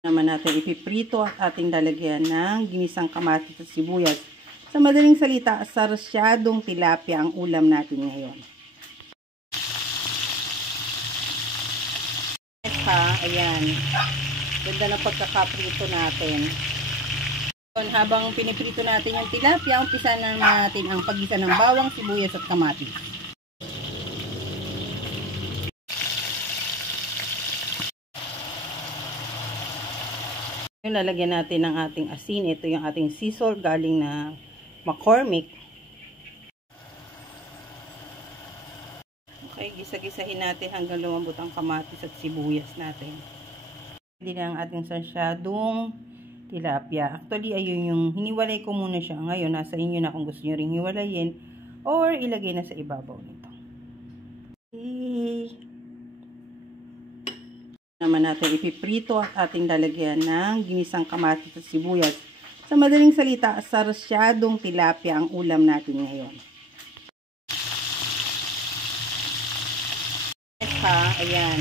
Naman natin ipiprito at ating lalagyan ng ginisang kamatis at sibuyas. Sa madaling salita, sarsyadong tilapia ang ulam natin ngayon. Ayan. Ganda ng pagkakaprito natin. Habang piniprito natin yung tilapia, umpisa na natin ang paggisa ng bawang, sibuyas at kamatis. Yung lalagyan natin ng ating asin. Ito yung ating sea salt galing na McCormick. Okay, gisa-gisahin natin hanggang lumambot ang kamatis at sibuyas natin. Hindi na ang ating sarsyadong tilapia. Actually, ayun yung hiniwalay ko muna siya. Ngayon, nasa inyo na kung gusto nyo ring hiwalayin or ilagay na sa ibabaw nito. Okay. Naman natin ipiprito at ating lalagyan ng ginisang kamatis at sibuyas. Sa madaling salita, sarsyadong tilapia ang ulam natin ngayon. Ayan.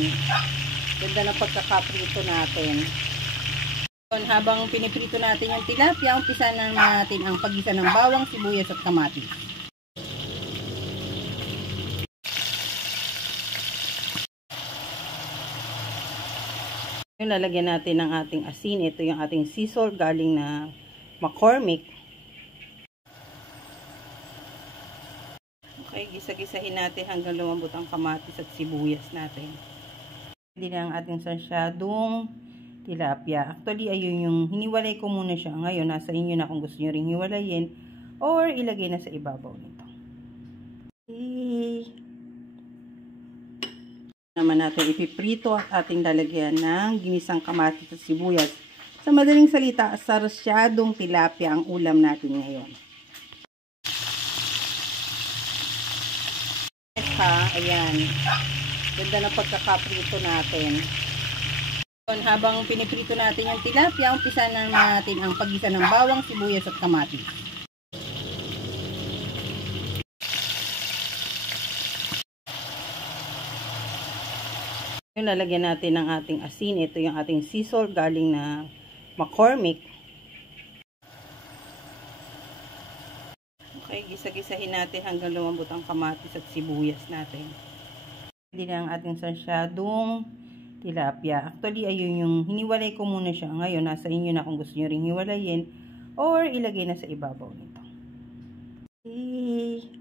Ganda ng pagkakaprito natin. Habang piniprito natin yung tilapia, umpisa na natin ang paggisa ng bawang, sibuyas at kamatis. Yung lalagyan natin ng ating asin. Ito yung ating sea salt galing na McCormick. Okay, gisa-gisahin natin hanggang lumambot ang kamatis at sibuyas natin. Hindi na ang ating sarsyadong tilapia. Actually, ayun yung hiniwalay ko muna siya. Ngayon, nasa inyo na kung gusto nyo ring hiwalayin or ilagay na sa ibabaw nito. Okay. Naman natin ipiprito at ating lalagyan ng ginisang kamatis at sibuyas. Sa madaling salita, sarsyadong tilapia ang ulam natin ngayon. Ayan. Ganda ng pagkakaprito natin. Habang piniprito natin yung tilapia, umpisa na natin ang paggisa ng bawang, sibuyas at kamatis. Yung lalagyan natin ng ating asin. Ito yung ating sea salt galing na McCormick. Okay, gisa-gisahin natin hanggang lumambot ang kamatis at sibuyas natin. Hindi na ang ating sarsyadong tilapia. Actually, ayun yung hiniwalay ko muna siya. Ngayon, nasa inyo na kung gusto nyo ring hiwalayin or ilagay na sa ibabaw nito. Okay.